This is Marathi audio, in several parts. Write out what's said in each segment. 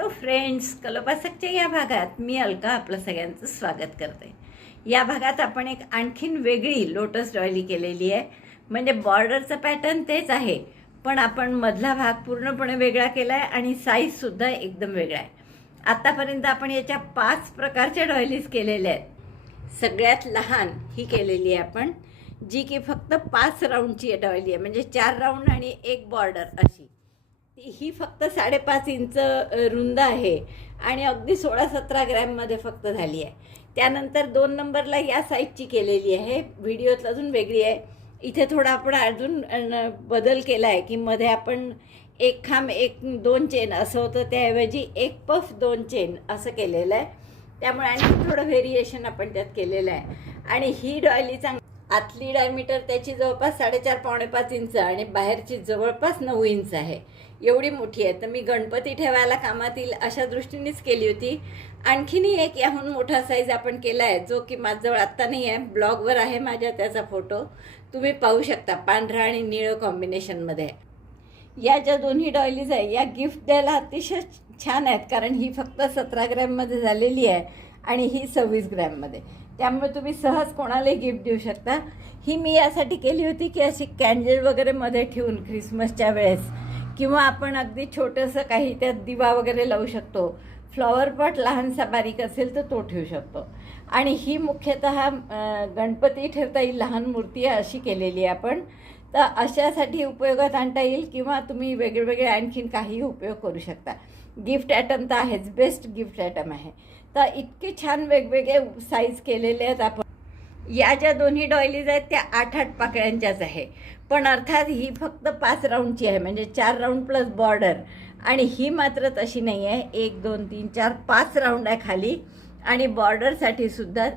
हॅलो फ्रेंड्स, कलोपासकच्या या भागात मी अलका आपलं सगळ्यांचं स्वागत करते. या भागात आपण एक आणखीन वेगळी लोटस डॉयली केलेली आहे. म्हणजे बॉर्डरचा पॅटर्न तेच आहे, पण आपण मधला भाग पूर्णपणे वेगळा केला आहे आणि साईजसुद्धा एकदम वेगळा आहे. आत्तापर्यंत आपण याच्या 5 प्रकारच्या डॉयलीज केलेल्या आहेत. सगळ्यात लहान ही केलेली आहे आपण, जी की फक्त 5 राऊंडची डॉयली आहे. म्हणजे 4 राऊंड आणि 1 बॉर्डर अशी. ही फक्त 5.5 इंच रुंद आहे आणि अगदी 16-17 ग्रॅममध्ये फक्त झाली आहे. त्यानंतर 2 नंबरला या साईजची केलेली आहे. व्हिडिओत अजून वेगळी आहे. इथे थोडा आपण अजून बदल केला आहे की मध्ये आपण 1 खांब 1-2 चेन असं होतं, त्याऐवजी 1 पफ 2 चेन असं केलेलं आहे. त्यामुळे आणखी थोडं व्हेरिएशन आपण त्यात केलेलं आहे. आणि ही डॉयली आतली डायमीटर त्याची जवळपास 4.5-5 इंच आणि बाहेरची जवळपास 9 इंच आहे. एवढी मोठी आहे. तर मी गणपती ठेवायला कामात येईल अशा दृष्टीनेच केली होती. आणखीनही एक याहून मोठा साईज आपण केला आहे, जो की माझ्याजवळ आत्ता नाही आहे, ब्लॉगवर आहे माझ्या, त्याचा फोटो तुम्ही पाहू शकता. पांढरा आणि निळं कॉम्बिनेशनमध्ये आहे. या ज्या दोन्ही डॉयलीज आहे या गिफ्ट द्यायला अतिशय छान आहेत, कारण ही फक्त 17 ग्रॅममध्ये झालेली आहे आणि ही 26 ग्रॅममध्ये. त्यामुळे तुम्ही सहज कोणालाही गिफ्ट देऊ शकता. ही मी यासाठी केली होती की अशी कॅन्डल वगैरे मध्ये ठेवून ख्रिसमसच्या वेळेस, किंवा आपण अगदी छोटंसं काही त्यात दिवा वगैरे लावू शकतो. फ्लॉवर पॉट लहानसा बारीक असेल तर तो ठेवू शकतो. आणि ही मुख्यतः गणपती ठेवता येईल, लहान मूर्ती अशी केलेली आहे आपण. तर अशासाठी उपयोगात आणता येईल, किंवा तुम्ही वेगवेगळे आणखीन काही उपयोग करू शकता. गिफ्ट आयटम तर आहेच, बेस्ट गिफ्ट आयटम आहे. तर इतके छान वेगवेगळे साईज केलेले आहेत आपण. या ज्या दोन्ही डॉयलीज आहेत त्या 8-8 पाकळ्यांच्याच आहे, पण अर्थात ही फक्त 5 राऊंडची आहे, म्हणजे 4 राऊंड प्लस बॉर्डर. आणि ही मात्र तशी नाही आहे. 1, 2, 3, 4, 5 राऊंड आहे खाली. आणि बॉर्डरसाठी सुद्धा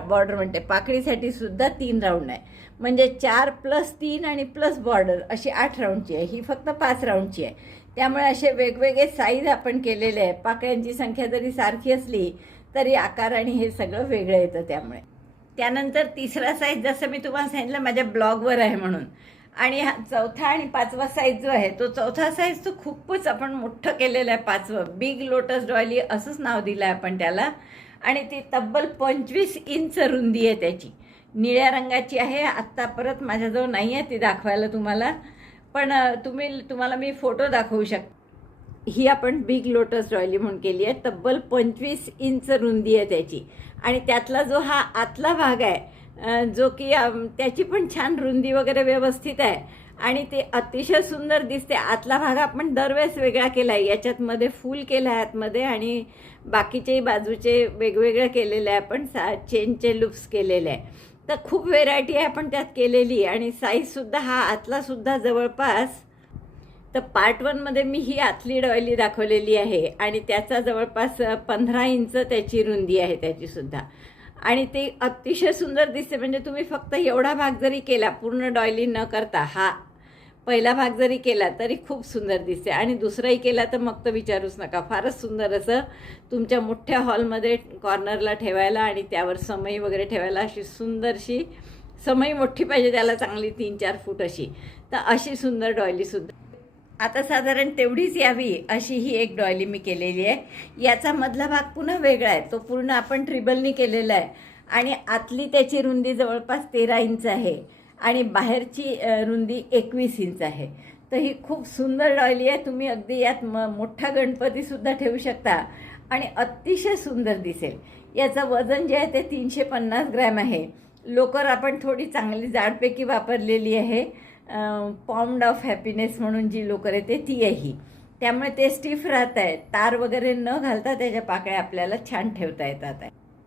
बॉर्डर म्हणते पाकळीसाठी सुद्धा 3 राऊंड आहे. म्हणजे 4 + 3 आणि प्लस बॉर्डर अशी 8 राऊंडची आहे. ही फक्त 5 राऊंडची आहे. त्यामुळे असे वेगवेगळे साईज आपण केलेले आहे. पाकळ्यांची संख्या जरी सारखी असली तरी आकार आणि हे सगळं वेगळं येतं. त्यामुळे त्यानंतर तिसरा साईज, जसं मी तुम्हाला सांगितलं माझ्या ब्लॉगवर आहे म्हणून. आणि हा चौथा आणि 5वा साईज जो आहे, तो चौथा साईज तो खूपच आपण मोठं केलेलं आहे. 5वं बिग लोटस डॉयली असंच नाव दिलं आहे आपण त्याला. आणि ती तब्बल 25 इंच रुंदी आहे त्याची. निळ्या रंगाची आहे. आत्ता परत माझ्याजवळ नाही आहे ती दाखवायला तुम्हाला, पण तुम्हाला मी फोटो दाखवू शकते. ही आपण बिग लोटस डॉयली म्हणून केली आहे. तब्बल 25 इंच रुंदी आहे त्याची. आणि त्यातला जो हा आतला भाग आहे, जो की त्याची पण छान रुंदी वगैरे व्यवस्थित आहे आणि ते अतिशय सुंदर दिसते. आतला भाग आपण दरवेळेस वेगळा केला आहे. याच्यात मध्ये फुल केलं आहे आतमध्ये, आणि बाकीचे बाजूचे वेगवेगळे केलेले आहे आपण. चेनचे लूप्स केलेले आहे. तर खूप व्हेरायटी आहे आपण त्यात केलेली. आणि साईजसुद्धा हा आतलासुद्धा जवळपास, तर पार्ट 1मध्ये मी ही आतली डॉयली दाखवलेली आहे आणि त्याचा जवळपास 15 इंच त्याची रुंदी आहे त्याचीसुद्धा. आणि ते अतिशय सुंदर दिसते. म्हणजे तुम्ही फक्त एवढा भाग जरी केला, पूर्ण डॉयली न करता हा पहिला भाग जरी केला तरी खूप सुंदर दिसते. आणि दुसराही केला तर मग तर विचारूच नका. फारच सुंदर असं तुमच्या मोठ्या हॉलमध्ये कॉर्नरला ठेवायला आणि त्यावर समई वगैरे ठेवायला. अशी सुंदरशी समई मोठी पाहिजे त्याला, चांगली 3-4 फूट अशी. तर अशी सुंदर डॉयलीसुद्धा आता साधारण तेवढीच यावी अशी ही एक डॉयली मी केलेली आहे. याचा मधला भाग पुन्हा वेगळा आहे. तो पूर्ण आपण ट्रिबलनी केलेला आहे. आणि आतली त्याची रुंदी जवळपास 13 इंच आहे आणि बाहेरची रुंदी 21 इंच आहे. तर ही खूप सुंदर डॉयली आहे. तुम्ही अगदी यात मोठा गणपतीसुद्धा ठेवू शकता आणि अतिशय सुंदर दिसेल. याचं वजन जे आहे ते 350 ग्रॅम आहे. लोकर आपण थोडी चांगली जाडपैकी वापरलेली आहे. पाऊंड ऑफ हॅपीनेस म्हणून जी लोकर येते ती आहे ही. त्यामुळे ते स्टिफ राहत आहे. तार वगैरे न घालता त्याच्या पाकळ्या आपल्याला छान ठेवता येतात.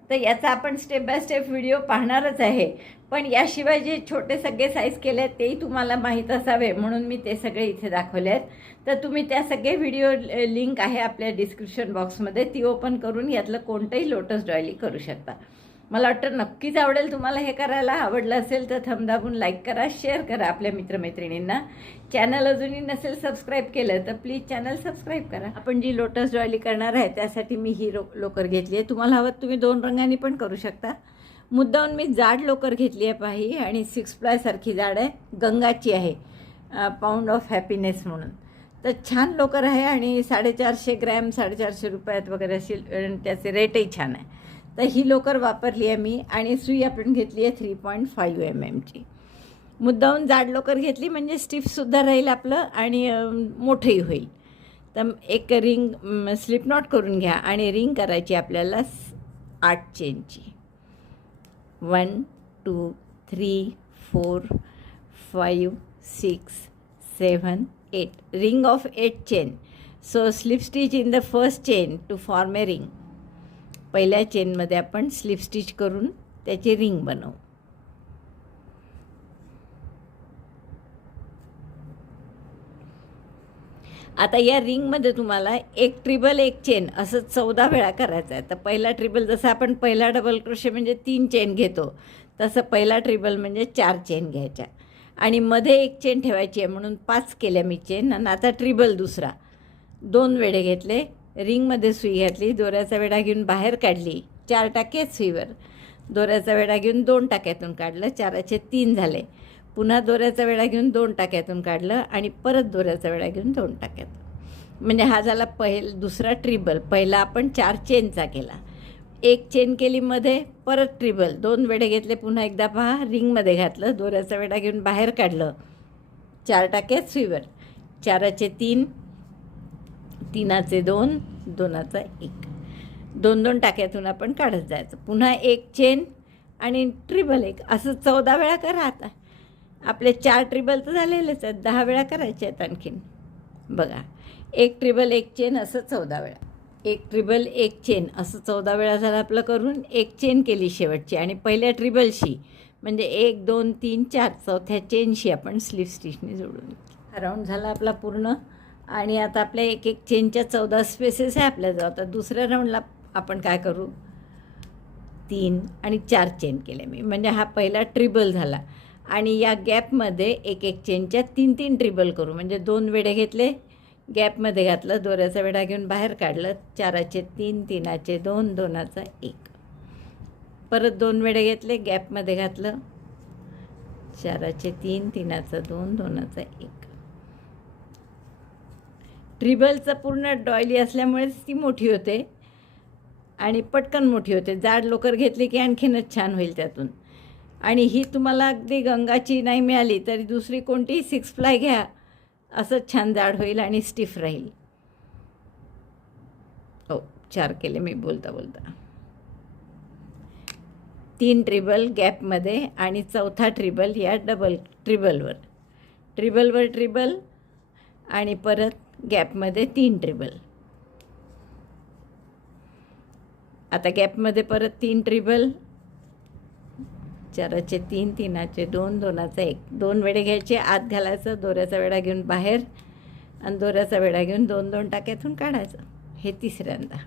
तर याचा आपण स्टेप बाय स्टेप व्हिडिओ पाहणारच आहे. पण याशिवाय जे छोटे सगळे साईज केले आहेत तेही तुम्हाला माहीत असावे म्हणून मी ते सगळे इथे दाखवले आहेत. तर तुम्ही त्या सगळे व्हिडिओ लिंक आहे आपल्या डिस्क्रिप्शन बॉक्समध्ये, ती ओपन करून यातलं कोणतंही लोटस डॉयली करू शकता. मला वाटतं नक्कीच आवडेल तुम्हाला हे करायला. आवडलं असेल तर थंब दाबून लाईक करा, शेअर करा आपल्या मित्रमैत्रिणींना. चॅनल अजूनही नसेल सबस्क्राईब केलं तर प्लीज चॅनल सबस्क्राईब करा. आपण जी लोटस डॉयली करणार आहे त्यासाठी मी ही लोकर घेतली आहे. तुम्हाला हवं तुम्ही 2 रंगांनी पण करू शकता. मुद्दाहून मी जाड लोकर घेतली आहे पाही, आणि 6 प्लाय सारखी जाड आहे. गंगाची आहे, पाऊंड ऑफ हॅपीनेस म्हणून. तर छान लोकर आहे आणि 450 ग्रॅम 450 रुपयात वगैरे अशी त्याचे रेटही छान आहे. तर ही लोकर वापरली आहे मी आणि सुई आपण घेतली आहे 3.5 mm. मुद्दाहून जाड लोकर घेतली म्हणजे स्टिफसुद्धा राहील आपलं आणि मोठंही होईल. तर एक रिंग स्लिप नॉट करून घ्या आणि रिंग करायची आपल्याला 8 चेनची. 1 2 3 4 5 6 7 8 ring of 8 chain. So slip stitch in the first chain to form a ring. पहिल्या चेनमध्ये आपण स्लिप स्टिच करून त्याची रिंग बनवू. आता या रिंगमध्ये तुम्हाला एक ट्रिबल एक चेन असं 14 वेळा करायचं आहे. तर पहिला ट्रिबल जसं आपण पहिला डबल क्रोशे म्हणजे 3 चेन घेतो तसं पहिला ट्रिबल म्हणजे 4 चेन घ्यायच्या आणि मध्ये एक चेन ठेवायची आहे म्हणून 5 केल्या मी चेन. आणि आता ट्रिबल दुसरा 2 वेढे घेतले, रिंगमध्ये सुई घातली, दोऱ्याचा वेढा घेऊन बाहेर काढली, 4 टाके सुईवर, दोऱ्याचा वेढा घेऊन 2 टाक्यातून काढलं, 4चे 3 झाले. पुन्हा दोऱ्याचा वेढा घेऊन 2 टाक्यातून काढलं आणि परत दोऱ्याचा वेढा घेऊन 2 टाक्यातून. म्हणजे हा झाला दुसरा ट्रिबल. पहिला आपण 4 चेनचा केला, एक चेन केली मध्ये, परत ट्रिबल, 2 वेढे घेतले, पुन्हा एकदा पहा रिंगमध्ये घातलं, दोऱ्याचा वेढा घेऊन बाहेर काढलं, 4 टाक्यात सुईवर, 4चे 3, 3चे 2, 2चा 1, 2 टाक्यातून आपण काढत जायचं. पुन्हा एक चेन आणि ट्रिबल एक, असं 14 वेळा करा. आता आपले 4 ट्रिबल तर झालेलेच आहेत, 10 वेळा करायचे आहेत आणखीन. बघा, एक ट्रिबल एक चेन असं 14 वेळा, एक ट्रिबल एक चेन असं 14 वेळा झालं आपलं करून. एक चेन केली शेवटची आणि पहिल्या ट्रिबलशी म्हणजे 1 2 3 4 चौथ्या चेनशी आपण स्लिप स्टिचने जोडून. राऊंड झाला आपला पूर्ण आणि आता आपल्या एक एक चेनच्या 14 स्पेसेस आहे आपल्याजवळ. आता दुसऱ्या राऊंडला आपण काय करू, 3 आणि 4 चेन केले मी, म्हणजे हा पहिला ट्रिबल झाला. आणि या गॅपमध्ये एक एक चेनच्या 3 3 ट्रिबल करू. म्हणजे 2 वेढे घेतले, गॅपमध्ये घातलं, दोऱ्याचा वेढा घेऊन बाहेर काढलं, 4चे 3, 3चे 2, 2चा 1, परत 2 वेढे घेतले, गॅपमध्ये घातलं, 4चे 3, 3चा 2, 2चा 1. ट्रिबलचं पूर्ण डॉयली असल्यामुळेच ती मोठी होते आणि पटकन मोठी होते. जाड लोकर घेतली की आणखीनच छान होईल त्यातून. आणि ही तुम्हाला अगदी गंगाची नाही मिळाली तरी दुसरी कोणतीही 6 प्लाय घ्या, असंच छान जाड होईल आणि स्टिफ राहील. 4 केले मी बोलता बोलता. 3 ट्रिबल गॅपमध्ये आणि चौथा ट्रिबल या डबल ट्रिबलवर ट्रिबल आणि परत गॅपमध्ये 3 ट्रिबल. आता गॅपमध्ये परत 3 ट्रिबल, 4चे 3, 3चे 2, 2चा 1, 2 वेढे घ्यायचे, आत घालायचं, दोऱ्याचा वेढा घेऊन बाहेर आणि दोऱ्याचा वेढा घेऊन 2 2 टाक्यातून काढायचं. हे तिसऱ्यांदा.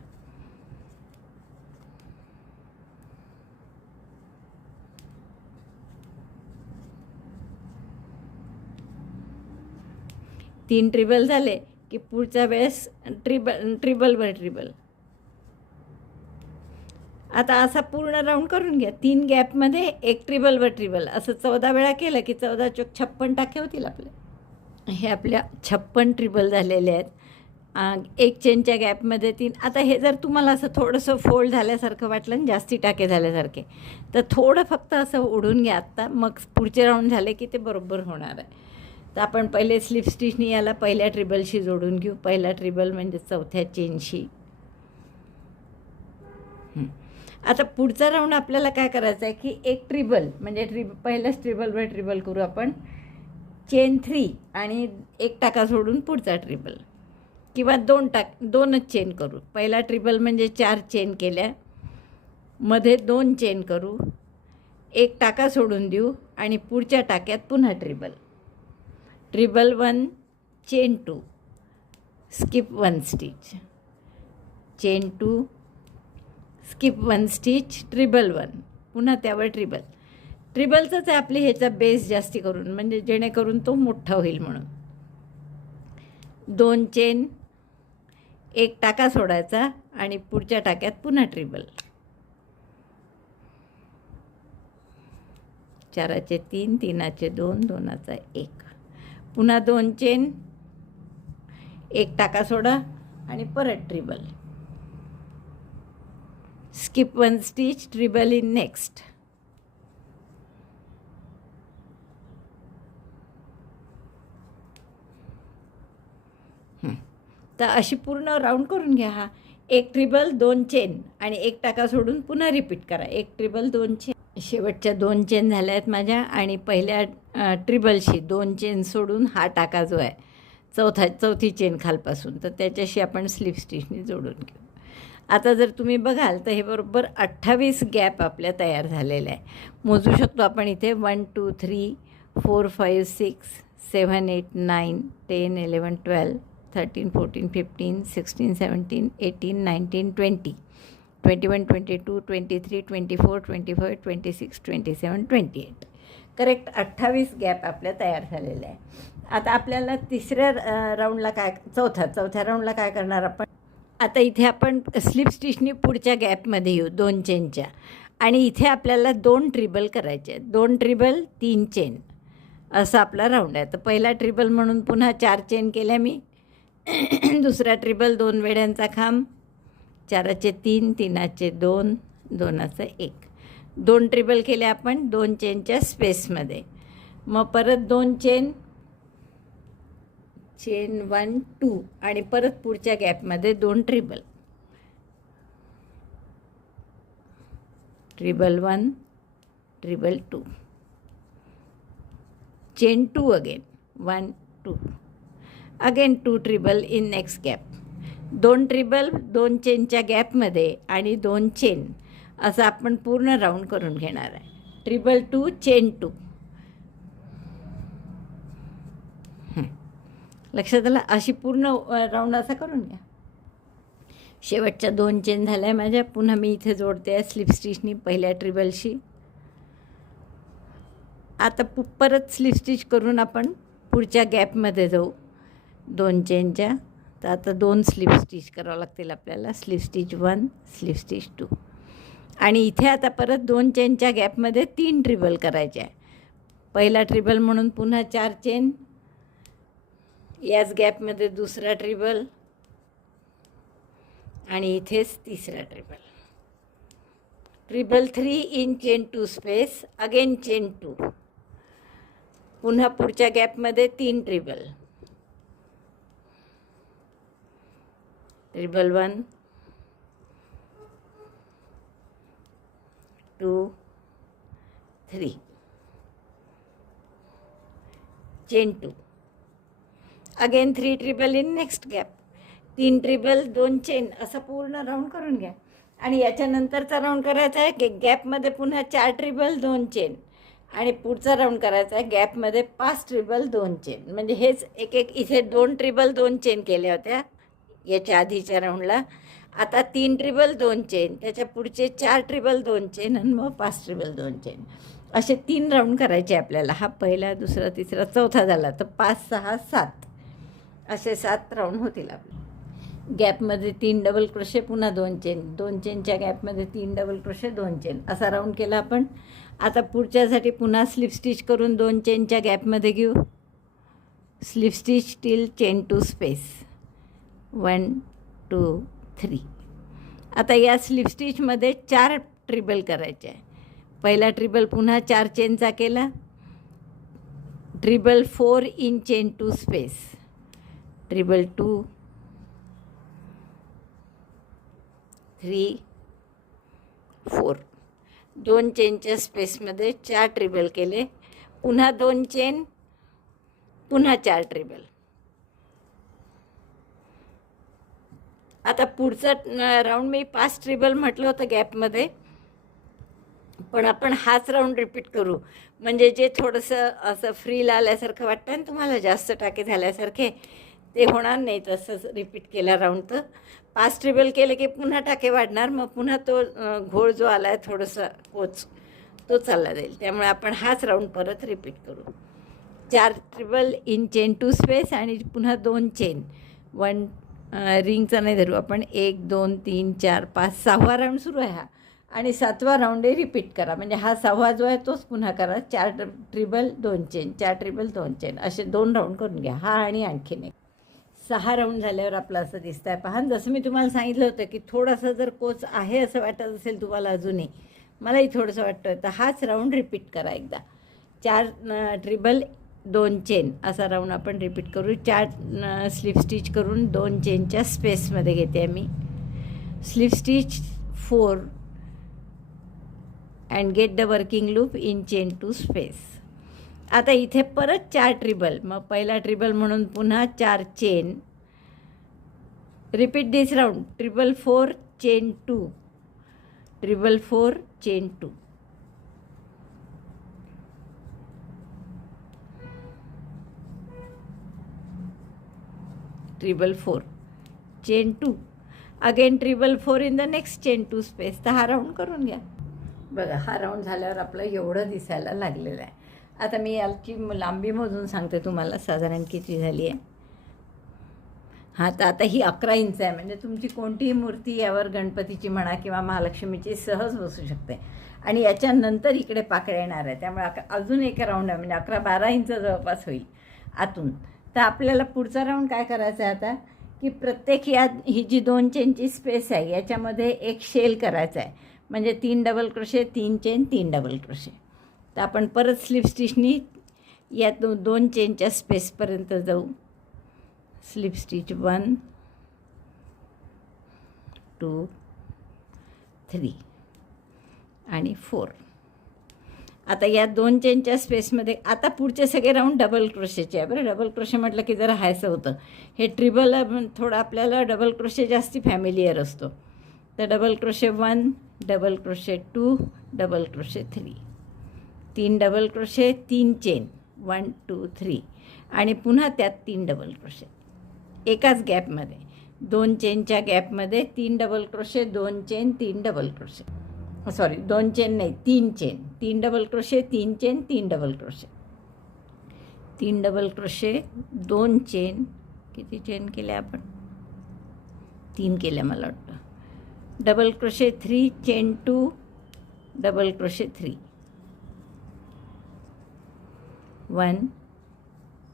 तीन ट्रिबल झाले की पुढच्या वेळेस ट्रिबलवर ट्रिबल. आता असा पूर्ण राऊंड करून घ्या. 3 गॅपमध्ये एक ट्रिबलवर ट्रिबल असं 14 वेळा केलं की 14 चोक 56 टाके होतील आपले. हे आपल्या 56 ट्रिबल झालेले आहेत. एक चेनच्या गॅपमध्ये 3. आता हे जर तुम्हाला असं थोडंसं फोल्ड झाल्यासारखं वाटलं आणि जास्ती टाके झाल्यासारखे तर थोडं फक्त असं ओढून घ्या आत्ता, मग पुढचे राऊंड झाले की ते बरोबर होणार आहे. तर आपण पहिले स्लिप स्टिचनी याला पहिल्या ट्रिबलशी जोडून घेऊ. पहिला ट्रिबल म्हणजे चौथ्या चेनशी. आता पुढचा राऊंड आपल्याला काय करायचं आहे की एक ट्रिबल म्हणजे पहिल्याच ट्रिबलवर ट्रिबल करू आपण. चेन 3 आणि एक टाका सोडून पुढचा ट्रिबल किंवा 2च चेन करू. पहिला ट्रिबल म्हणजे 4 चेन केल्या, मध्ये 2 चेन करू, एक टाका सोडून देऊ आणि पुढच्या टाक्यात पुन्हा treble. Treble 1, chain 2, skip 1 stitch, chain 2, skip 1 stitch, treble 1, पुन्हा त्यावर ट्रिबल. ट्रिबलचंच आहे आपली ह्याचा बेस जास्ती करून, म्हणजे जेणेकरून तो मोठा होईल म्हणून. 2 चेन, एक टाका सोडायचा आणि पुढच्या टाक्यात पुन्हा ट्रिबल. 4चे 3, 3चे 2, 2चा 1, पुन्हा 2 चेन, एक टाका सोडा आणि परत treble. Skip 1 stitch, treble in next. तर अशी पूर्ण राऊंड करून घ्या. हा एक ट्रिबल 2 चेन आणि एक टाका सोडून पुन्हा रिपीट करा. एक ट्रिबल 2 चेन. शेवटच्या 2 चेन झाल्या आहेत माझ्या आणि पहिल्या ट्रिबलशी 2 चेन सोडून हा टाका जो आहे चौथी चेन खालपासून, तर त्याच्याशी आपण स्लिप स्टिचने जोडून घेऊ. आता जर तुम्ही बघाल तर हे बरोबर 28 गॅप आपल्या तयार झालेले आहे. मोजू शकतो आपण इथे 1 2 3 4 5 6 7 8 9 10 11 12 13 14 15 16 17 18 19 20 21 22 23 24 25 26 27 28. करेक्ट 28 गॅप आपल्या तयार झालेले आहे. आता आपल्याला तिसऱ्या राऊंडला चौथ्या राऊंडला काय करणार आपण. आता इथे आपण स्लिप स्टिचनी पुढच्या गॅपमध्ये येऊ 2 चेनच्या आणि इथे आपल्याला 2 ट्रिबल करायचे आहेत. 2 ट्रिबल 3 चेन असा आपला राऊंड आहे. तर पहिला ट्रिबल म्हणून पुन्हा 4 चेन केल्या मी. दुसरा ट्रिबल 2 वेड्यांचा खांब, 4चे 3, 3चे 2, 2चं 1. 2 ट्रिबल केले आपण 2 चेनच्या स्पेसमध्ये. मग परत 2 चेन 1 2 आणि परत पुढच्या गॅपमध्ये 2 treble. Treble 1 treble 2 chain 2 again 1 2 again 2 treble in next gap. 2 treble 2 चेनच्या गॅपमध्ये आणि 2 चेन असं आपण पूर्ण राऊंड करून घेणार आहे. ट्रिबल 2 चेन 2. लक्षात आलं. अशी पूर्ण राऊंड असा करून घ्या. शेवटच्या 2 चेन झाल्या माझ्या. पुन्हा मी इथे जोडते आहे स्लिप स्टिचनी पहिल्या ट्रिबलशी. आता परत स्लिप स्टिच करून आपण पुढच्या गॅपमध्ये जाऊ 2 चेनच्या. तर आता 2 स्लिप स्टिच करावं लागतील आपल्याला. स्लिप स्टिच 1 स्लिप स्टिच 2 आणि इथे आता परत 2 चेनच्या गॅपमध्ये 3 ट्रिबल करायचे आहे. पहिला ट्रिबल म्हणून पुन्हा 4 चेन, याच गॅपमध्ये दुसरा ट्रिबल आणि इथेच तिसरा treble. Treble 3 in chain 2 space, again chain 2. पुन्हा पुढच्या गॅपमध्ये 3 treble. Treble 1 2 3 chain 2. Again 3 treble in next gap. 3 treble 2 chain असं पूर्ण राऊंड करून घ्या. आणि याच्यानंतरचा राऊंड करायचा आहे की गॅपमध्ये पुन्हा 4 ट्रिबल 2 चेन आणि पुढचा राऊंड करायचा आहे गॅपमध्ये 5 ट्रिबल 2 चेन. म्हणजे हेच एक इथे 2 ट्रिबल 2 चेन केल्या होत्या याच्या आधीच्या राऊंडला. आता 3 ट्रिबल 2 चेन, त्याच्या पुढचे 4 ट्रिबल 2 चेन आणि मग 5 ट्रिबल 2 चेन. असे 3 राऊंड करायचे आपल्याला. हा पहिला, दुसरा, तिसरा, चौथा झाला तर 5 6 7 असे 7 राऊंड होतील आपले. गॅपमध्ये 3 डबल क्रोशे, पुन्हा 2 चेन, 2 चेनच्या गॅपमध्ये 3 डबल क्रोशे, 2 चेन असा राऊंड केला आपण. आता पुढच्यासाठी पुन्हा स्लिप स्टिच करून 2 चेनच्या गॅपमध्ये घेऊ. Slip stitch till chain 2 space 1 2 3. आता या स्लिप स्टिचमध्ये 4 ट्रिबल करायचे आहे. पहिला ट्रिबल पुन्हा 4 चेनचा केला. ट्रिबल 4 इन चेन 2 स्पेस, ट्रिबल 2 3 4. 2 चेनच्या स्पेसमध्ये 4 ट्रिबल केले. पुन्हा 2 चेन, पुन्हा 4 ट्रिबल. आता पुढचा राऊंड मी 5 ट्रिबल म्हटलं होतं गॅपमध्ये, पण आपण हाच राऊंड रिपीट करू. म्हणजे जे थोडंसं असं फ्रीला आल्यासारखं वाटतं ना तुम्हाला, जास्त टाके झाल्यासारखे, ते होणार नाही. तसंच रिपीट केला राऊंड तर 5 ट्रिबल केले की पुन्हा टाके वाढणार. मग पुन्हा तो घोळ जो आला आहे थोडंसं कोच, तो चालला जाईल. त्यामुळे आपण हाच राऊंड परत रिपीट करू. 4 ट्रिबल इन चेन 2 स्पेस आणि पुन्हा 2 चेन. 1 रिंगचा नाही धरू आपण. 1 2 3 4 5 6वा राऊंड सुरू आहे हा. आणि 7वा राऊंडही रिपीट करा. म्हणजे हा 6वा जो आहे तोच पुन्हा करा. 4 ट्रिबल 2 चेन, 4 ट्रिबल 2 चेन असे 2 राऊंड करून घ्या. हा आणि आणखीन एक 6 राऊंड झाल्यावर आपलं असं दिसतं आहे. पहा, जसं मी तुम्हाला सांगितलं होतं की थोडंसं जर कोच आहे असं वाटत असेल तुम्हाला अजूनही, मलाही थोडंसं वाटतं, तर हाच राऊंड रिपीट करा एकदा. 4 ट्रिबल 2 चेन असा राऊंड आपण रिपीट करू. 4 स्लिप स्टिच करून 2 चेनच्या स्पेसमध्ये घेते मी. Slip stitch 4 and get the working loop in chain two space. आता इथे परत 4 ट्रिबल, मग पहिला ट्रिबल म्हणून पुन्हा 4 chain. Repeat this round. Treble 4 chain 2, treble 4 chain 2. Treble 4 chain 2, again treble 4 in the next chain 2 space. तर हा राऊंड करून घ्या. बघा, हा राऊंड झाल्यावर आपलं एवढं दिसायला लागलेलं आहे. आता मी याची लांबी मोजून सांगते तुम्हाला साधारण किती झाली आहे. हां, तर आता ही 11 इंच आहे, म्हणजे तुमची कोणतीही मूर्ती यावर गणपतीची म्हणा किंवा महालक्ष्मीची सहज बसू शकते. आणि याच्यानंतर इकडे पाकळ्या येणार आहे, त्यामुळे अजून एक राऊंड आहे, म्हणजे 11-12 इंच जवळपास होईल आतून. तर आपल्याला पुढचा राऊंड काय करायचा आहे आता, की प्रत्येक ही जी 2 चेनची स्पेस आहे याच्यामध्ये एक शेल करायचा आहे. म्हणजे 3 double crochet, 3 chain, 3 double crochet. तर आपण परत स्लिप स्टिचनी या 2 चेनच्या स्पेसपर्यंत जाऊ. स्लिप स्टिच 1 2 3 आणि 4. आता या 2 चेनच्या स्पेसमध्ये आता पुढचे सगळे राऊंड डबल क्रोशेचे आहे. बरं, डबल क्रोशे म्हटलं की जरा हायसं होतं. हे ट्रिबल थोडं आपल्याला डबल क्रोशे जास्ती फॅमिलियर असतो. तर double crochet 1, double crochet 2, double crochet 3, 3 double crochet, 3 chain 1 2 3 आणि पुन्हा त्यात 3 डबल क्रोशे एकाच गॅपमध्ये. 2 चेनच्या गॅपमध्ये 3 double crochet, 2 chain, 3 double crochet. Sorry, 2 chain नाही, 3 chain, 3 double crochet, 3 chain, 3 double crochet, 3 double crochet, 2 chain. किती चेन केल्या आपण? 3 केल्या मला वाटतं. Double crochet 3 chain 2, double crochet 3, 1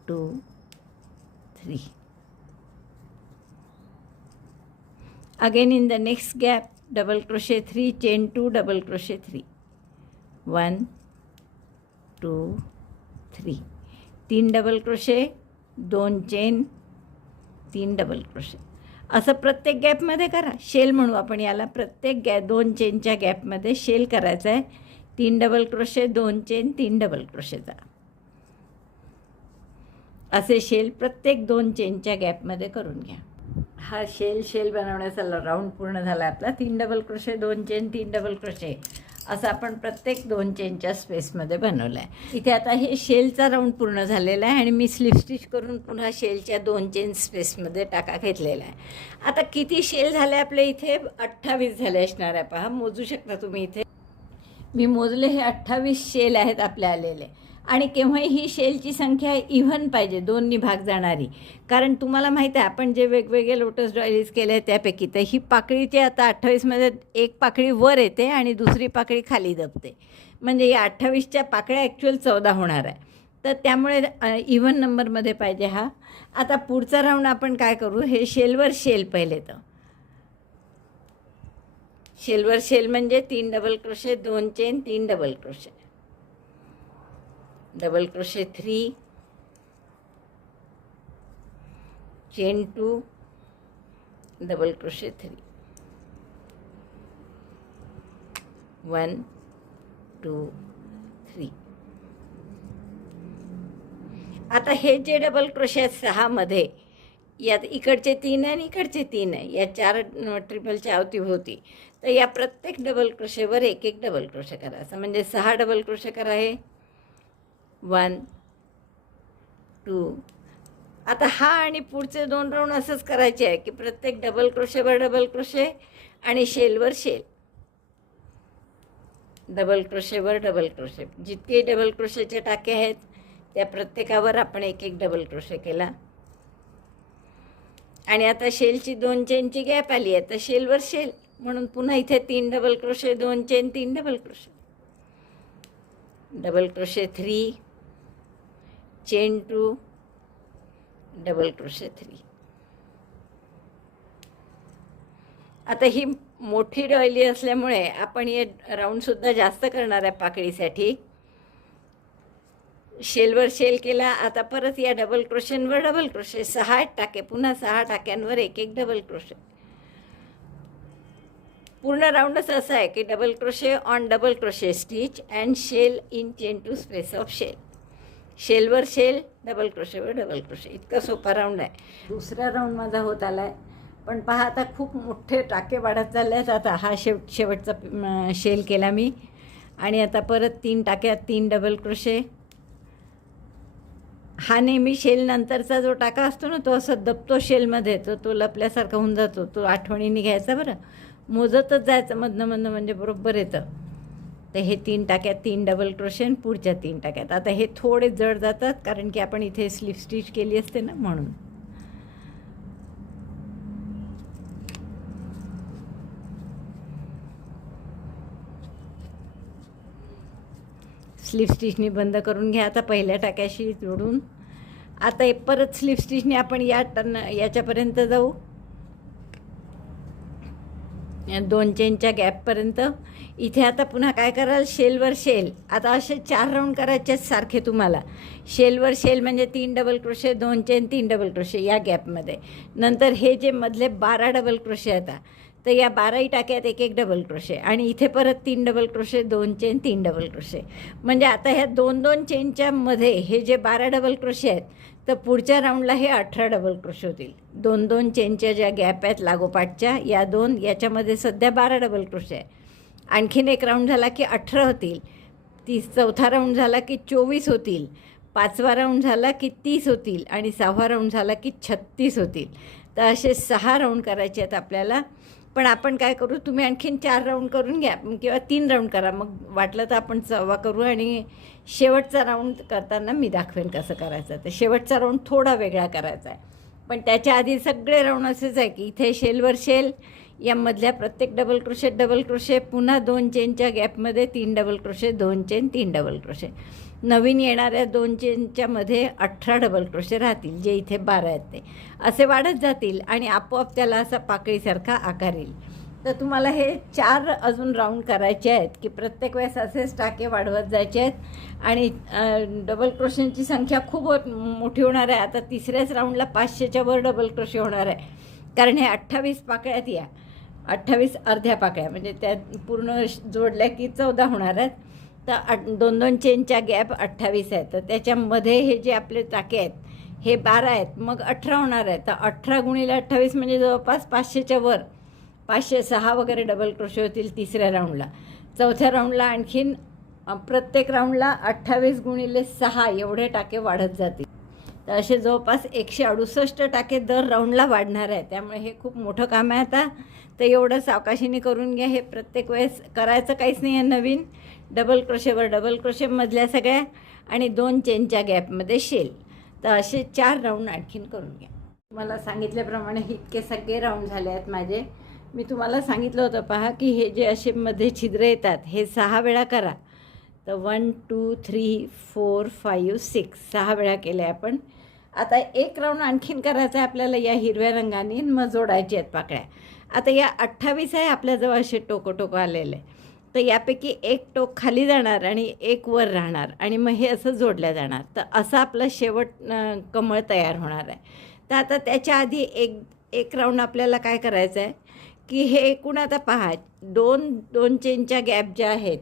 2 3. Again in the next gap, double crochet 3, chain 2, double crochet 3, 1 2 3, 3 double crochet, 2 chain, 3 double crochet. असं प्रत्येक गॅपमध्ये करा. शेल म्हणू आपण याला. प्रत्येक 2 चेनच्या गॅपमध्ये शेल करायचा आहे. 3 डबल क्रोशे, 2 चेन, 3 डबल क्रोशेचा. असे शेल प्रत्येक 2 चेनच्या गॅपमध्ये करून घ्या. हा शेल बनवण्याचा राऊंड पूर्ण झाला आपला. 3 double crochet, 2 chain, 3 double crochet असं आपण प्रत्येक 2 चेनच्या स्पेसमध्ये बनवलं आहे. इथे आता हे शेलचा राऊंड पूर्ण झालेला आहे आणि मी स्लिप स्टिच करून पुन्हा शेलच्या 2 चेन स्पेसमध्ये टाका घेतलेला आहे. आता किती शेल झाले आपले इथे? 28 झाले असणार आहे. पहा, मोजू शकता तुम्ही. इथे मी मोजले, हे 28 शेल आहेत आपले आलेले. आणि केव्हाही ही शेलची संख्या इव्हन पाहिजे, 2नी भाग जाणारी. कारण तुम्हाला माहीत आहे आपण जे वेगवेगळे लोटस डॉयलीज केले आहे त्यापैकी, तर ही पाकळीची आता 28मध्ये एक पाकळी वर येते आणि दुसरी पाकळी खाली दबते. म्हणजे या 28च्या पाकळ्या ॲक्च्युअल 14 होणार आहे. तर त्यामुळे इव्हन नंबरमध्ये पाहिजे हा. आता पुढचा राऊंड आपण काय करू, हे शेलवर शेल पहिले. तर शेलवर शेल म्हणजे 3 double crochet, 2 chain, 3 double crochet, double crochet 3, chain 2, double crochet 3, 1 2 3. आता हे जे डबल क्रोशे आहेत 6 मध्ये, यात इकडचे 3 आहे आणि इकडचे 3 आहे, या 4 ट्रिपलच्या अवतीभोवती. तर या प्रत्येक डबल क्रोशेवर एक एक डबल क्रोशे करायचं. म्हणजे 6 डबल क्रोशे करा. हे 1 2. आता हा आणि पुढचे 2 राऊंड असंच करायचे आहे की प्रत्येक डबल क्रोशेवर डबल क्रोशे आणि शेलवर शेल. डबल क्रोशेवर डबल क्रोशे. जितके डबल क्रोशेचे टाके आहेत त्या प्रत्येकावर आपण एक एक डबल क्रोशे केला. आणि आता शेलची 2 चेनची गॅप आली आहे, तर शेलवर शेल म्हणून पुन्हा इथे 3 double crochet, 2 chain, 3 double crochet, double crochet 3, chain 2, double crochet 3, आता ही मोठी डॉयली असल्यामुळे आपण हे राऊंडसुद्धा जास्त करणार आहे पाकळीसाठी. शेलवर शेल केला. आता परत या डबल क्रोशेंवर डबल क्रोशे 6 टाके, पुन्हा 6 टाक्यांवर एक एक डबल क्रोशे. पूर्ण राऊंडच असं आहे की double crochet on double crochet stitch and shell in chain two space of shell. शेलवर शेल, डबल क्रोशेवर डबल क्रोशे. इतका सोपा राऊंड आहे. दुसरा राऊंड माझा होत आला आहे. पण पहा आता खूप मोठे टाके वाढत चालले आहेत. आता हा शेवटचा शेल केला मी आणि आता परत 3 टाक्यात 3 डबल क्रोशे. हा नेहमी शेल नंतरचा जो टाका असतो ना तो असं दबतो शेलमध्ये, तो लपल्यासारखा होऊन जातो. तो आठवणीने घ्यायचा बरं, मोजतच जायचं मधनं मधनं, म्हणजे बरोबर येतं. तर हे 3 टाक्यात 3 डबल क्रोशे आणि पुढच्या 3 टाक्यात. आता हे थोडे जड जातात कारण की आपण इथे स्लिप स्टिच केली असते ना, म्हणून. स्लिप स्टिचनी बंद करून घ्या. आता पहिल्या टाक्याशी जोडून आता परत स्लिप स्टिचने आपण याच्यापर्यंत जाऊ, 2 चेनच्या गॅपपर्यंत. इथे आता पुन्हा काय कराल, शेलवर शेल. आता असे 4 राऊंड करायचे सारखे तुम्हाला. शेलवर शेल म्हणजे 3 double crochet, 2 chain, 3 double crochet या गॅपमध्ये. नंतर हे जे मधले 12 डबल क्रोशे आता, तर या 12ही टाक्यात एक एक डबल क्रोशे आणि इथे परत 3 double crochet, 2 chain, 3 double crochet. म्हणजे आता ह्या 2-2 चेनच्या मध्ये हे जे 12 डबल क्रोशे आहेत, तर पुढच्या राऊंडला हे 18 डबल क्रोशे होतील. 2-2 चेनच्या ज्या गॅप आहेत लागोपाठच्या, या 2 याच्यामध्ये सध्या 12 डबल क्रोशे आहे. आणखीन एक राऊंड झाला की 18 होतील. चौथा राऊंड झाला की 24 होतील. 5वा राऊंड झाला की 30 होतील आणि 6वा राऊंड झाला की 36 होतील. तर असे 6 राऊंड करायचे आहेत आपल्याला. पण आपण काय करू, तुम्ही आणखीन 4 राऊंड करून घ्या किंवा 3 राऊंड करा. मग वाटलं तर आपण 6वा करू आणि शेवटचा राऊंड करताना मी दाखवेन कसं करायचं. तर शेवटचा राऊंड थोडा वेगळा करायचा आहे. पण त्याच्या आधी सगळे राऊंड असेच आहे की इथे शेलवर शेल, यामधल्या प्रत्येक डबल क्रोशे, पुन्हा 2 चेनच्या गॅपमध्ये 3 double crochet, 2 chain, 3 double crochet. नवीन येणाऱ्या 2 चेनच्या मध्ये 18 डबल क्रोशे राहतील, जे इथे 12 आहेत ते असे वाढत जातील आणि आपोआप त्याला असा पाकळीसारखा आकार येईल. तर तुम्हाला हे 4 अजून राऊंड करायचे आहेत की प्रत्येक वेळेस असेच टाके वाढवत जायचे आहेत आणि डबल क्रोशेंची संख्या खूप मोठी होणार आहे. आता तिसऱ्याच राऊंडला 500च्या वर डबल क्रोशे होणार आहे, कारण हे 28 पाकळ्यात, या 28 अर्ध्या पाकळ्या म्हणजे त्यात पूर्ण जोडल्या की 14 होणार आहेत. तर 2-2 चेनच्या गॅप 28 आहेत. तर त्याच्यामध्ये हे जे आपले टाके आहेत हे 12 आहेत, मग 18 होणार आहेत. तर 18 गुणिले 28 म्हणजे जवळपास 500च्या वर, 506 वगैरे डबल क्रोशे होतील तिसऱ्या राऊंडला. चौथ्या राऊंडला आणखीन प्रत्येक राऊंडला 28 गुणिले 6 एवढे टाके वाढत जातील. तर असे जवळपास 168 टाके दर राऊंडला वाढणार आहे. त्यामुळे हे खूप मोठं काम आहे. आता तर एवढं सावकाशीने करून घ्या. हे प्रत्येक वेळेस करायचं काहीच नाही आहे. नवीन डबल क्रोशेवर डबल क्रोशे मधल्या सगळ्या आणि 2 चेनच्या गॅपमध्ये शेल. तर असे 4 राऊंड आणखीन करून घ्या. मला सांगितल्याप्रमाणे इतके सगळे राऊंड झाले आहेत माझे. मी तुम्हाला सांगितलं होतं पहा की हे जे असे मध्ये छिद्र येतात हे 6 वेळा करा. तर 1 2 3 4 5 6 6 वेळा केले आपण. आता एक राऊंड आणखीन करायचं आहे आपल्याला या हिरव्या रंगाने, मग जोडायचे आहेत पाकळ्या. आता या 28 आहे आपल्याजवळ असे टोकं आलेले. तर यापैकी एक टोक खाली जाणार आणि एक वर राहणार आणि मग हे असं जोडल्या जाणार. तर असा आपला शेवट कमळ तयार होणार आहे. तर आता त्याच्या आधी एक राऊंड आपल्याला काय करायचं आहे की हे एकूण आता पहा 2 चेनच्या गॅप ज्या आहेत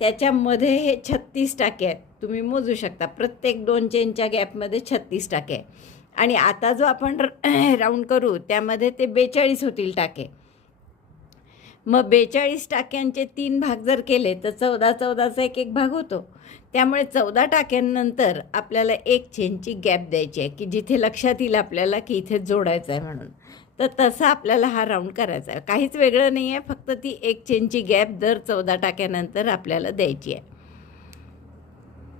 त्याच्यामध्ये हे 36 टाके आहेत. तुम्ही मोजू शकता, प्रत्येक 2 चेनच्या गॅपमध्ये 36 टाके आहे. आणि आता जो आपण राऊंड करू त्यामध्ये ते 42 होतील टाके. मग 42 टाक्यांचे 3 भाग जर केले तर 14चा एक भाग होतो. त्यामुळे 14 टाक्यांनंतर आपल्याला 1 चेनची गॅप द्यायची आहे की जिथे लक्षात येईल आपल्याला की इथे जोडायचं आहे म्हणून. तर तसं आपल्याला हा राऊंड करायचा आहे. काहीच वेगळं नाही आहे, फक्त ती 1 चेनची गॅप दर 14 टाक्यानंतर आपल्याला द्यायची आहे.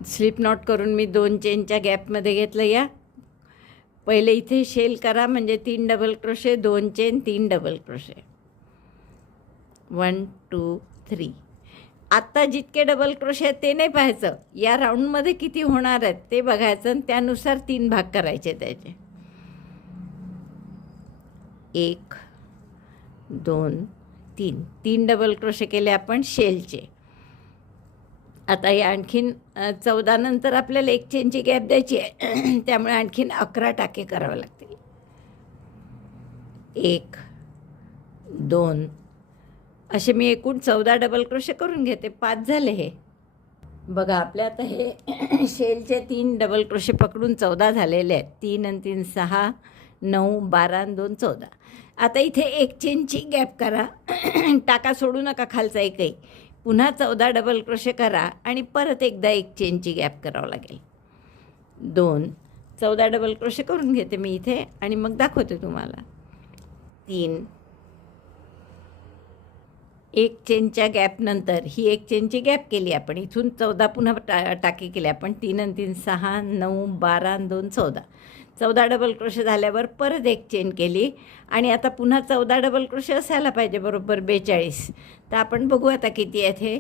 स्लिप नॉट करून मी 2 चेनच्या गॅपमध्ये घेतलं. या पहिले इथे शेल करा म्हणजे 3 double crochet, 2 chain, 3 double crochet, 1 2 3. आत्ता जितके डबल क्रोशे आहेत ते नाही पाहायचं, या राऊंडमध्ये किती होणार आहेत ते बघायचं आणि त्यानुसार 3 भाग करायचे त्याचे. 1 2 3 3 डबल क्रोशे केले आपण शेलचे. आता या आणखीन 14 नंतर आपल्याला एक चेनची गॅप द्यायची आहे त्यामुळे आणखीन 11 टाके करावे लागतील. 1 2 असे मी एकूण 14 डबल क्रोशे करून घेते. 5 झाले हे. बघा आपल्या आता हे शेलचे 3 डबल क्रोशे पकडून 14 झालेले आहेत. 3 आणि 3 6 9 12 आणि 2 14. आता इथे एक चेनची गॅप करा. टाका सोडू नका खालचा एकही. पुन्हा 14 डबल क्रोशे करा आणि परत एकदा एक चेनची गॅप करावं लागेल. 2 14 डबल क्रोशे करून घेते मी इथे आणि मग दाखवते तुम्हाला. 3 एक चेनच्या गॅपनंतर ही एक चेनची गॅप केली आपण. इथून 14 पुन्हा टाके केले आपण. 3 आणि 3 6 9 12 आणि 2 14. 14 डबल क्रोशे झाल्यावर परत एक चेन केली आणि आता पुन्हा 14 डबल क्रोशे असायला पाहिजे बरोबर 42. तर आपण बघू आता किती आहेत हे.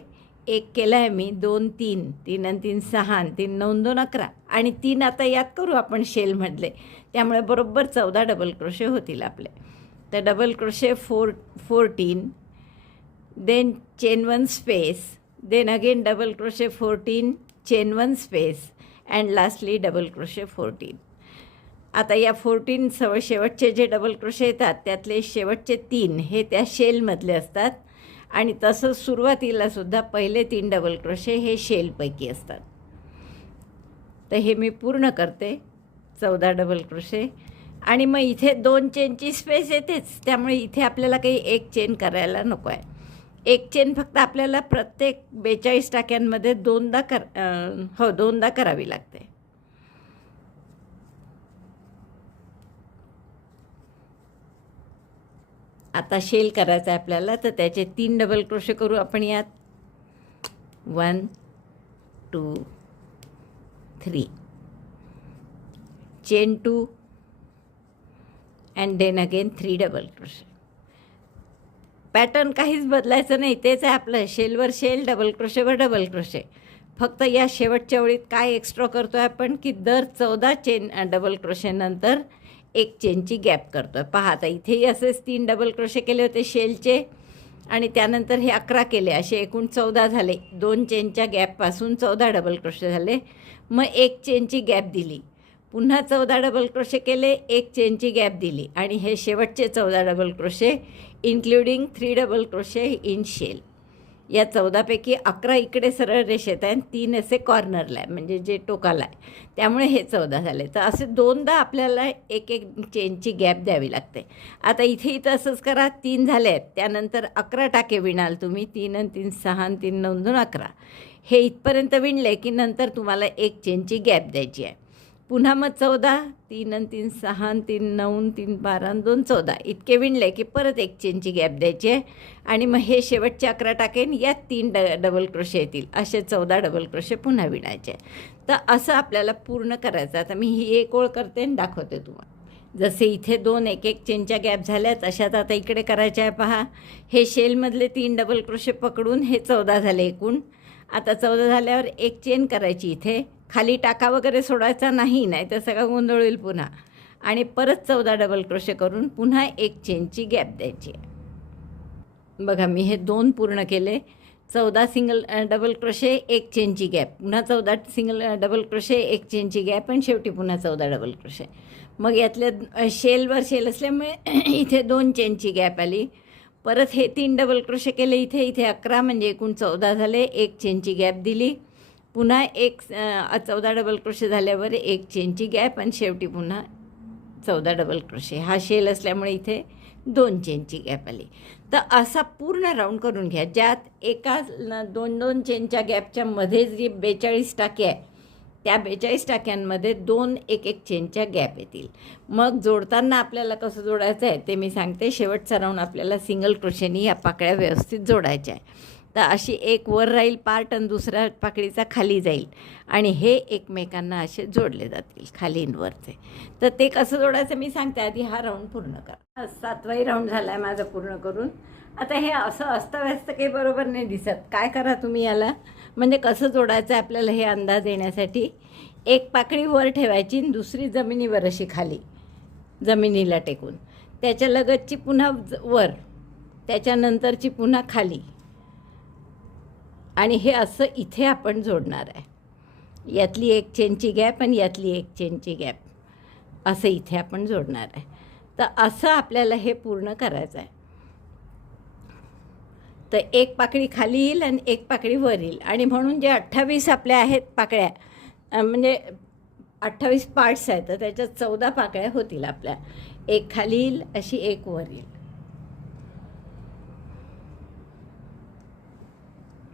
एक केलं आहे मी. 2 3 3 आणि 3 6 आणि 3 9 2 11 आणि 3 आता यात करू आपण शेलमधले. त्यामुळे बरोबर 14 डबल क्रोशे होतील आपले. तर double crochet 14 then chain 1 space, then again double crochet 14, chain 1 space and lastly double crochet 14. आता या 14 शेवटचे जे डबल क्रोशे येतात त्यातले शेवटचे 3 हे त्या शेलमधले असतात आणि तसंच सुरुवातीला सुद्धा पहिले 3 डबल क्रोशे हे शेलपैकी असतात. तर हे मी पूर्ण करते 14 डबल क्रोशे आणि मग इथे 2 चेनची स्पेस येतेच. त्यामुळे इथे आपल्याला काही एक चेन करायला नको आहे. एक चेन फक्त आपल्याला प्रत्येक 42 टाक्यांमध्ये दोनदा करावी लागते. आता शेल करायचं आहे आपल्याला. तर त्याचे 3 डबल क्रोशे करू आपण यात. 1 2 3 chain 2 and then again 3 double crochet. Pattern काहीच बदलायचं नाही. तेच आहे आपलं. शेलवर शेल, डबल क्रोशेवर डबल क्रोशे. फक्त या शेवटच्या ओळीत काय एक्स्ट्रा करतो आहे आपण की दर 14 चेन डबल क्रोशेनंतर एक चेनची गॅप करतो आहे. पहा आता इथेही असेच 3 डबल क्रोशे केले होते शेलचे आणि त्यानंतर हे 11 केले. असे एकूण 14 झाले. 2 चेनच्या गॅपपासून 14 डबल क्रोशे झाले. मग एक चेनची गॅप दिली. पुन्हा 14 डबल क्रोशे केले. एक चेनची गॅप दिली आणि हे शेवटचे 14 double crochet including 3 double crochet in shell. या 14पैकी 11 इकडे सरळ रेषेत आहे आणि 3 असे कॉर्नरला आहे म्हणजे जे टोकाला आहे. त्यामुळे हे 14 झाले. तर असे दोनदा आपल्याला एक एक चेनची गॅप द्यावी लागते. आता इथे असंच करा. 3 झाले आहेत. त्यानंतर 11 टाके विणाल तुम्ही. 3 आणि 3 6 आणि 3 9 2 11. हे इथपर्यंत विणले की नंतर तुम्हाला एक चेनची गॅप द्यायची आहे. पुन्हा मग 14 3 आणि 3 6 आणि 3 9 3 12 आणि 2 14 इतके विणले की परत एक चेनची गॅप द्यायची आहे आणि मग हे शेवटचे 11 टाकेन यात 3 डबल क्रोशे येतील. असे 14 डबल क्रोशे पुन्हा विणायचे. तर असं आपल्याला पूर्ण करायचं. आता मी ही एक ओळ करते आणि दाखवते तुम्हाला. जसे इथे 2 एक एक चेनच्या गॅप झाल्या तशाच आता इकडे करायच्या आहे. पहा हे शेलमधले 3 डबल क्रोशे पकडून हे 14 झाले एकूण. आता 14 झाल्यावर एक चेन करायची. इथे खाली टाका वगैरे सोडायचा नाही, नाही तर सगळं गोंधळ होईल पुन्हा. आणि परत 14 डबल क्रोशे करून पुन्हा एक चेनची गॅप द्यायची आहे. बघा मी हे 2 पूर्ण केले. 14 सिंगल डबल क्रोशे एक चेनची गॅप. पुन्हा 14 सिंगल डबल क्रोशे एक चेनची गॅप आणि शेवटी पुन्हा 14 डबल क्रोशे. मग यातल्या शेलवर शेल असल्यामुळे इथे 2 चेनची गॅप आली. परत हे 3 डबल क्रोशे केले. इथे 11 म्हणजे एकूण 14 झाले. एक चेनची गॅप दिली. पुन्हा 14 डबल क्रोशे झाल्यावर एक चेनची गॅप आणि शेवटी पुन्हा 14 डबल क्रोशे. हा शेल असल्यामुळे इथे 2 चेनची गॅप आली. तर असा पूर्ण राऊंड करून घ्या. ज्यात एका 2-2 चेनच्या गॅपच्या मध्ये जी 42 टाके आहे त्या 42 टाक्यांमध्ये 2 एक चेनच्या गॅप येतील. मग जोडताना आपल्याला कसं जोडायचं आहे ते मी सांगते. शेवटचा राऊंड आपल्याला सिंगल क्रोशेनी या पाकळ्या व्यवस्थित जोडायच्या आहे. तर अशी एक वर राहील पार्ट आणि दुसऱ्या पाकळीचा खाली जाईल आणि हे एकमेकांना असे जोडले जातील खाली वरचे. तर ते कसं जोडायचं मी सांगते. आधी हा राऊंड पूर्ण करा. 7वाही राऊंड झाला आहे माझा पूर्ण करून. आता हे असं अस्ताव्यस्त काही बरोबर नाही दिसत. काय करा तुम्ही याला म्हणजे कसं जोडायचं आहे आपल्याला हे अंदाज येण्यासाठी. एक पाकळी वर ठेवायची आणि दुसरी जमिनीवर अशी खाली जमिनीला टेकून त्याच्या लगतची पुन्हा वर त्याच्यानंतरची पुन्हा खाली, आणि हे असं इथे आपण जोडणार आहे. यातली एक चेनची गॅप आणि यातली एक चेनची गॅप असं इथे आपण जोडणार आहे. तर असं आपल्याला हे पूर्ण करायचं आहे. तर एक पाकळी खाली येईल आणि एक पाकळी वर येईल, आणि म्हणून जे 28 आपल्या आहेत पाकळ्या, म्हणजे 28 पार्ट्स आहेत, तर त्याच्यात 14 पाकळ्या होतील आपल्या. एक खाली येईल अशी, एक वर येईल.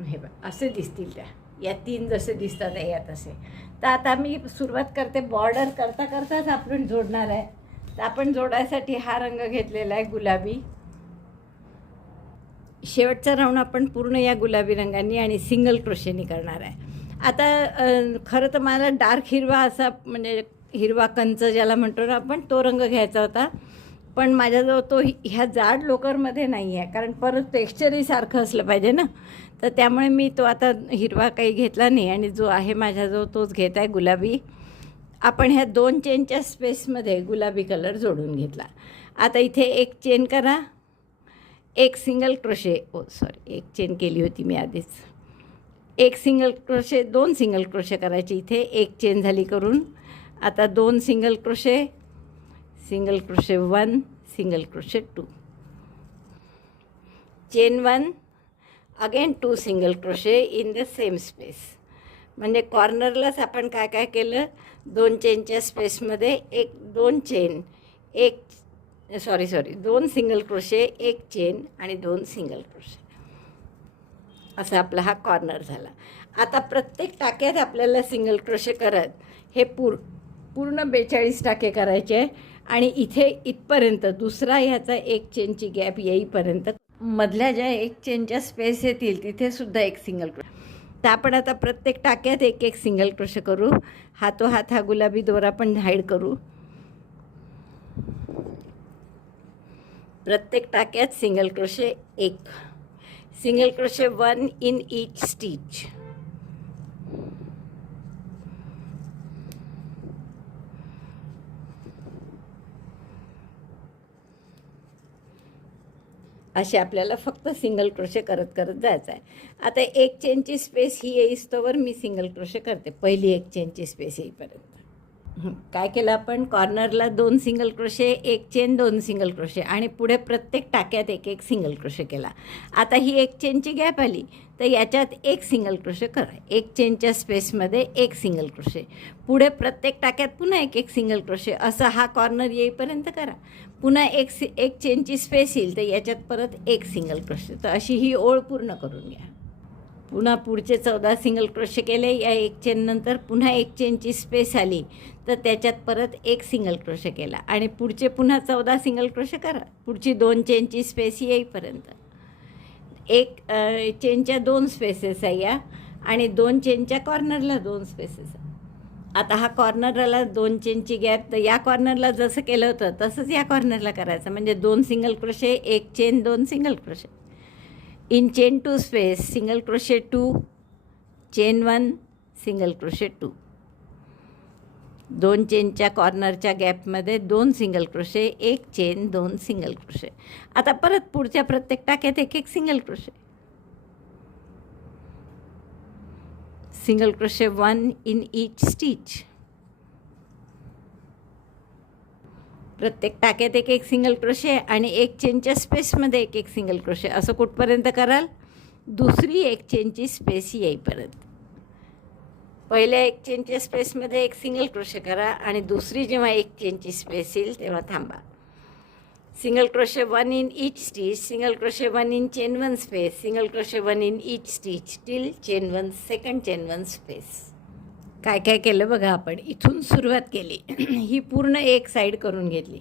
हे बघ असे दिसतील त्या, या 3 जसे दिसतात आहे या तसे. तर आता मी सुरुवात करते. बॉर्डर करता करताच आपण जोडणार आहे. तर आपण जोडायसाठी हा रंग घेतलेला आहे गुलाबी. शेवटचा राऊंड आपण पूर्ण या गुलाबी रंगांनी आणि सिंगल क्रोशेनी करणार आहे. आता खरं तर मला डार्क हिरवा असा, म्हणजे हिरवा कंच ज्याला म्हणतो ना आपण, तो रंग घ्यायचा होता. पण माझ्याजवळ तो ह्या जाड लोकरमध्ये नाही आहे, कारण परत टेक्स्चरही सारखं असलं पाहिजे ना. तर त्यामुळे मी तो आता हिरवा काही घेतला नाही, आणि जो आहे माझ्याजवळ तोच घेत आहे गुलाबी. आपण ह्या 2 चेनच्या स्पेसमध्ये गुलाबी कलर जोडून घेतला. आता इथे एक चेन करा, एक सिंगल क्रोशे, एक चेन केली होती मी आधीच. एक सिंगल क्रोशे, 2 सिंगल क्रोशे करायचे इथे. एक चेन झाली करून. आता 2 single crochet, single crochet 1, single crochet 2, chain 1, again 2 single crochet in the same space. म्हणजे कॉर्नरलाच आपण काय काय केलं, 2 चेनच्या स्पेसमध्ये 2 चेन, 2 सिंगल क्रोशे, 1 चेन आणि 2 सिंगल क्रोशे. असा आपला हा कॉर्नर झाला. आता प्रत्येक टाक्यात आपल्याला सिंगल क्रोशे करत हे पूर्ण 42 टाके करायचे आहे. आणि इथे इथपर्यंत दुसरा ह्याचा 1 चेनची गॅप येईपर्यंत मधल्या ज्या 1 चेनच्या स्पेस येतील तिथे सुद्धा 1 सिंगल क्रोशे. तर आपण आता प्रत्येक टाक्यात 1 सिंगल क्रोशे करू. हातोहात हा गुलाबी दोरा पण हाईड करू. प्रत्येक टाक्यात single crochet 1, single crochet 1 in each stitch. असे आपल्याला फक्त सिंगल क्रोशे करत करत जायचं आहे. आता 1 चेनची स्पेस ही येईस्तोवर मी सिंगल क्रोशे करते, पहिली 1 चेनची स्पेस येईपर्यंत. काय केलं आपण, कॉर्नरला 2 single crochet, 1 chain, 2 single crochet, आणि पुढे प्रत्येक टाक्यात 1 सिंगल क्रोशे केला. आता ही 1 चेनची गॅप आली, तर याच्यात 1 सिंगल क्रोशे करा. 1 चेनच्या स्पेसमध्ये 1 सिंगल क्रोशे, पुढे प्रत्येक टाक्यात पुन्हा 1 सिंगल क्रोशे, असं हा कॉर्नर येईपर्यंत करा. पुन्हा 1 चेनची स्पेस येईल, तर याच्यात परत 1 सिंगल क्रोशे. तर अशी ही ओळ पूर्ण करून घ्या. पुन्हा पुढचे 14 सिंगल क्रोशे केले. या 1 चेननंतर पुन्हा 1 चेनची स्पेस आली, तर त्याच्यात परत 1 सिंगल क्रोशे केला, आणि पुढचे पुन्हा 14 सिंगल क्रोशे करा, पुढची 2 चेनची स्पेस येईपर्यंत. 1 चेनच्या 2 स्पेसेस आहे या, आणि 2 चेनच्या कॉर्नरला 2 स्पेसेस आहे. आता हा कॉर्नरला 2 चेनची गॅप, तर या कॉर्नरला जसं केलं होतं तसंच या कॉर्नरला करायचं. म्हणजे 2 single crochet, 1 chain, 2 single crochet. In chain 2 space, single crochet 2, chain 1, single crochet 2. 2 चेनच्या कॉर्नरच्या गॅपमध्ये 2 single crochet, 1 chain, 2 single crochet. आता परत पुढच्या प्रत्येक टाक्यात 1 single crochet. Single crochet 1 in each stitch. प्रत्येक टाक्यात 1 सिंगल क्रोशे आणि 1 चेनच्या स्पेसमध्ये 1 सिंगल क्रोशे. असं कुठपर्यंत कराल, दुसरी 1 चेनची स्पेस येईपर्यंत. पहिल्या 1 चेनच्या स्पेसमध्ये 1 सिंगल क्रोशे करा, आणि दुसरी जेव्हा 1 चेनची स्पेस येईल तेव्हा थांबा. Single crochet 1 in each stitch, single crochet 1 in chain 1 space, single crochet 1 in each stitch till chain 1 second chain 1 space. काय काय केलं बघा, आपण इथून सुरुवात केली. ही पूर्ण एक साईड करून घेतली,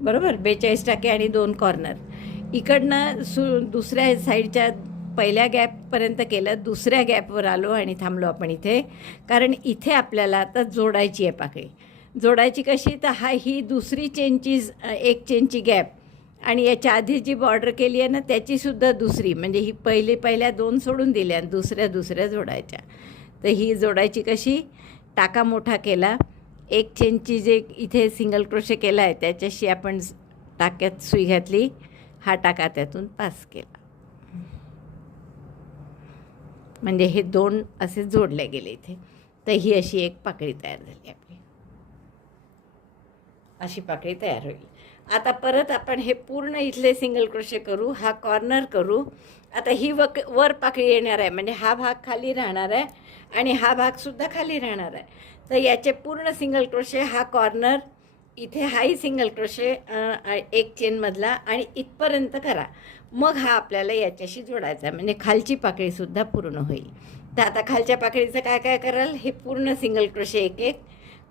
बरोबर. 42 टाके आणि 2 कॉर्नर. इकडनं दुसऱ्या साईडच्या पहिल्या गॅपपर्यंत केलं, दुसऱ्या गॅपवर आलो आणि थांबलो आपण इथे, कारण इथे आपल्याला आता जोडायची आहे पाकळी. जोडायची कशी, तर ही दुसरी चेनची 1 चेनची गॅप, आणि याच्या आधी जी बॉर्डर केली आहे ना त्याचीसुद्धा दुसरी, म्हणजे ही पहिल्या 2 सोडून दिल्या आणि दुसऱ्या जोडायच्या. तर ही जोडायची कशी, टाका मोठा केला, 1 चेनची जे इथे सिंगल क्रोशे केला आहे त्याच्याशी आपण टाक्यात सुई घातली, हा टाका त्यातून पास केला, म्हणजे हे 2 असे जोडले गेले इथे. तर ही अशी एक पाकळी तयार झाली आपली. अशी पाकळी तयार होईल. आता परत आपण हे पूर्ण इथले सिंगल क्रोशे करू, हा कॉर्नर करू. आता ही वर पाकळी येणार आहे, म्हणजे हा भाग खाली राहणार आहे आणि हा भागसुद्धा खाली राहणार आहे. तर याचे पूर्ण सिंगल क्रोशे, हा कॉर्नर इथे हाही सिंगल क्रोशे एक चेनमधला आणि इथपर्यंत करा. मग हा आपल्याला याच्याशी जोडायचा आहे, म्हणजे खालची पाकळीसुद्धा पूर्ण होईल. तर आता खालच्या पाकळीचं काय काय कराल, हे पूर्ण सिंगल क्रोशे एक एक,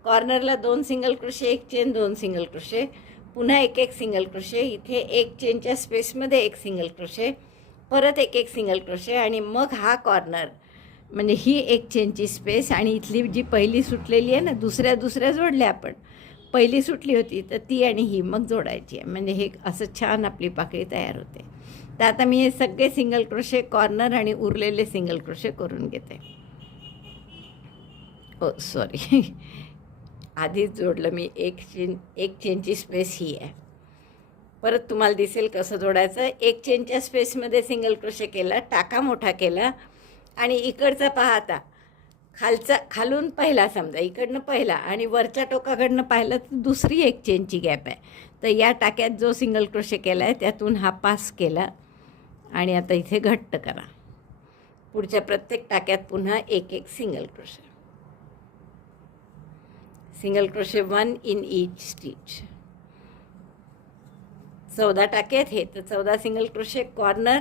कॉर्नरला 2 सिंगल क्रोशे, एक चेन, 2 सिंगल क्रोशे, पुन्हा एक एक सिंगल क्रोशे, इथे एक चेनच्या स्पेसमध्ये एक सिंगल क्रोशे, परत एक एक सिंगल क्रोशे, आणि मग हा कॉर्नर म्हणजे ही एक चेनची स्पेस, आणि इथली जी पहिली सुटलेली आहे ना, दुसऱ्या जोडल्या आपण. पहिली सुटली होती तर ती आणि ही मग जोडायची आहे, म्हणजे हे असं छान आपली पाकळी तयार होते. तर आता मी हे सगळे सिंगल क्रोशे, कॉर्नर आणि उरलेले सिंगल क्रोशे करून घेते. ओ सॉरी, आधीच जोडलं मी. एक चेनची स्पेस ही आहे. परत तुम्हाला दिसेल कसं जोडायचं. एक चेनच्या स्पेसमध्ये सिंगल क्रोशे केला, टाका मोठा केला, आणि इकडचा पहा आता, खालून पहिला, समजा इकडनं पहिला आणि वरच्या टोकाकडनं पाहिलं तर दुसरी एक चेनची गॅप आहे. तर या टाक्यात जो सिंगल क्रोशे केला आहे त्यातून हा पास केला आणि आता इथे घट्ट करा. पुढच्या प्रत्येक टाक्यात पुन्हा एक एक single crochet. Single crochet 1 in each stitch. 14 टाके आहेत हे, तर 14 सिंगल क्रोशे. कॉर्नर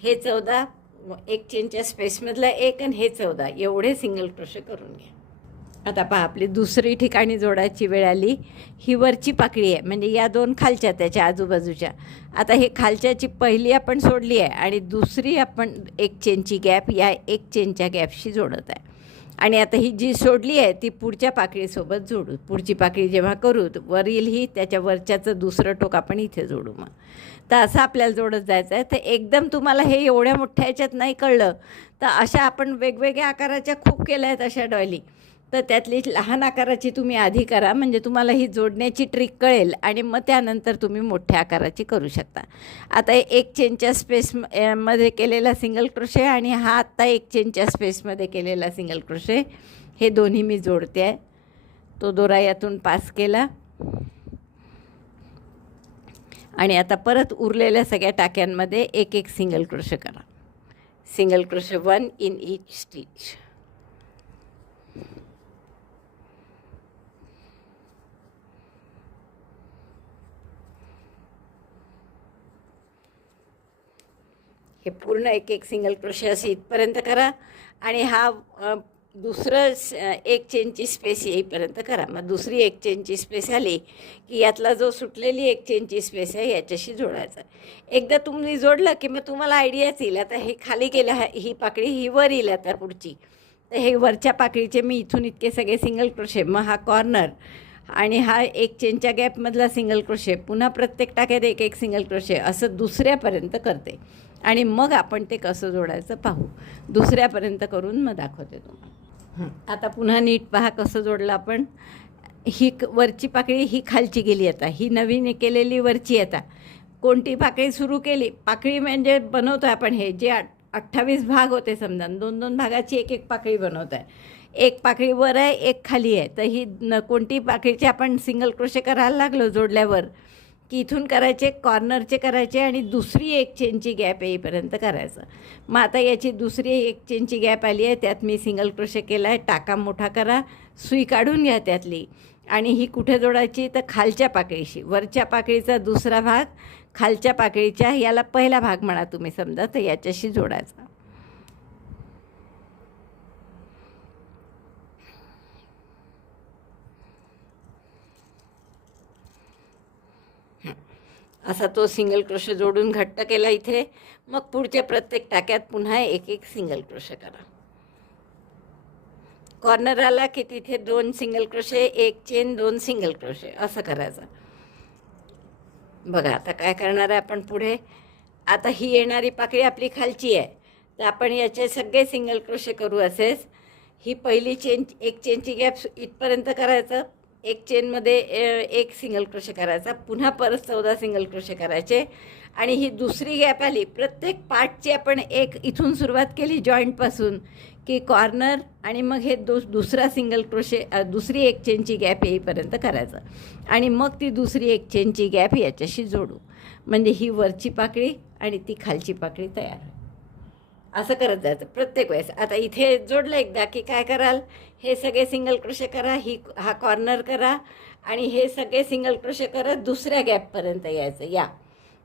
हे 14, एक चेनच्या स्पेसमधला एक, आणि हे 14, एवढे सिंगल क्रोशे करून घ्या. आता पहा, आपली दुसरी ठिकाणी जोडायची वेळ आली. ही वरची पाकळी आहे, म्हणजे या 2 खालच्या त्याच्या आजूबाजूच्या. आता हे खालच्याची पहिली आपण सोडली आहे आणि दुसरी आपण एक चेनची गॅप या एक चेनच्या गॅपशी जोडत आहे. आणि आता ही जी सोडली आहे ती पुढच्या पाकळीसोबत जोडू. पुढची पाकळी जेव्हा करू वरील ही त्याच्या वरच्याचं दुसरं टोक आपण इथे जोडू. मग तर असं आपल्याला जोडत जायचं आहे. तर एकदम तुम्हाला हे एवढ्या मोठ्या ह्याच्यात नाही कळलं तर अशा आपण वेगवेगळ्या आकाराच्या खूप केल्या आहेत अशा डॉयली. तर त्यातली लहान आकाराची तुम्ही आधी करा, म्हणजे तुम्हाला ही जोडण्याची ट्रिक कळेल आणि मग त्यानंतर तुम्ही मोठ्या आकाराची करू शकता. आता एक चेनच्या स्पेस मध्ये केलेला सिंगल क्रोशे आणि हा आत्ता एक चेनच्या स्पेसमध्ये केलेला सिंगल क्रोशे, हे दोन्ही मी जोडते आहे. तो दोरा यातून पास केला आणि आता परत उरलेल्या सगळ्या टाक्यांमध्ये एक एक सिंगल क्रोशे करा. Single crochet 1 in each stitch. हे पूर्ण एक एक सिंगल क्रोशे असे इथपर्यंत करा आणि हा दुसरं एक चेनची स्पेस येईपर्यंत करा. मग दुसरी एक चेनची स्पेस आली की यातला जो सुटलेली एक चेनची स्पेस आहे याच्याशी जोडायचा. एकदा तुम्ही जोडलं की मग तुम्हाला आयडियाच येईल. आता हे खाली गेलं, ही पाकळी ही वर येईल आता पुढची. तर हे वरच्या पाकळीचे मी इथून इतके सगळे सिंगल क्रोशे, मग हा कॉर्नर आणि हा एक चेनच्या गॅपमधला सिंगल क्रोशे, पुन्हा प्रत्येक टाक्यात एक एक सिंगल क्रोशे, असं दुसऱ्यापर्यंत करते आणि मग आपण ते कसं जोडायचं पाहू. दुसऱ्यापर्यंत करून मग दाखवते तुम्हाला. आता पुन्हा नीट पहा कसं जोडलं आपण. ही वरची पाकळी ही खालची गेली, आता ही नवीन केलेली वरची. आता कोणती पाकळी सुरू केली, पाकळी म्हणजे बनवतो आहे आपण. हे जे 28 भाग होते समजा, 2-2 भागाची एक एक पाकळी बनवत आहे. एक पाकळी वर आहे, एक खाली आहे. तर ही कोणती पाकळीचे आपण सिंगल क्रोशे करायला लागलो जोडल्यावर की इथून करायचे, कॉर्नरचे करायचे आणि दुसरी एक चेनची गॅप येईपर्यंत करायचं. मग आता याची दुसरी एक चेनची गॅप आली आहे, त्यात मी सिंगल क्रोशे केला आहे. टाका मोठा करा, सुई काढून घ्या त्यातली, आणि ही कुठे जोडायची तर खालच्या पाकळीशी. वरच्या पाकळीचा दुसरा भाग खालच्या पाकळीच्या, याला पहिला भाग म्हणा तुम्ही समजा, तर याच्याशी जोडायचा. असा तो सिंगल क्रोशे जोडून घट्ट केला इथे. मग पुढच्या प्रत्येक टाक्यात पुन्हा एक एक सिंगल क्रोशे करा. कॉर्नर आला की तिथे 2 सिंगल क्रोशे, एक चेन, 2 सिंगल क्रोशे, असं करायचं. बघा आता काय करणार आहे आपण पुढे. आता ही येणारी पाकळी आपली खालची आहे, तर आपण याचे सगळे सिंगल क्रोशे करू असेच. ही पहिली चेन, एक चेनची गॅप इथपर्यंत करायचं, एक चेनमध्ये एक सिंगल क्रोशे करायचा, पुन्हा परत 14 सिंगल क्रोशे करायचे आणि ही दुसरी गॅप आली. प्रत्येक पार्टची आपण एक इथून सुरुवात केली जॉईंटपासून की कॉर्नर आणि मग हे दुसरा सिंगल क्रोशे दुसरी एक चेनची गॅप येईपर्यंत करायचं आणि मग ती दुसरी एक चेनची गॅप याच्याशी जोडू. म्हणजे ही वरची पाकळी आणि ती खालची पाकळी तयार आहे. असं करत जायचं प्रत्येक वेळेस. आता इथे जोडलं एकदा की काय कराल, हे सगळे सिंगल क्रोशे करा, हा कॉर्नर करा आणि हे सगळे सिंगल क्रोशे करत दुसऱ्या गॅपपर्यंत यायचं या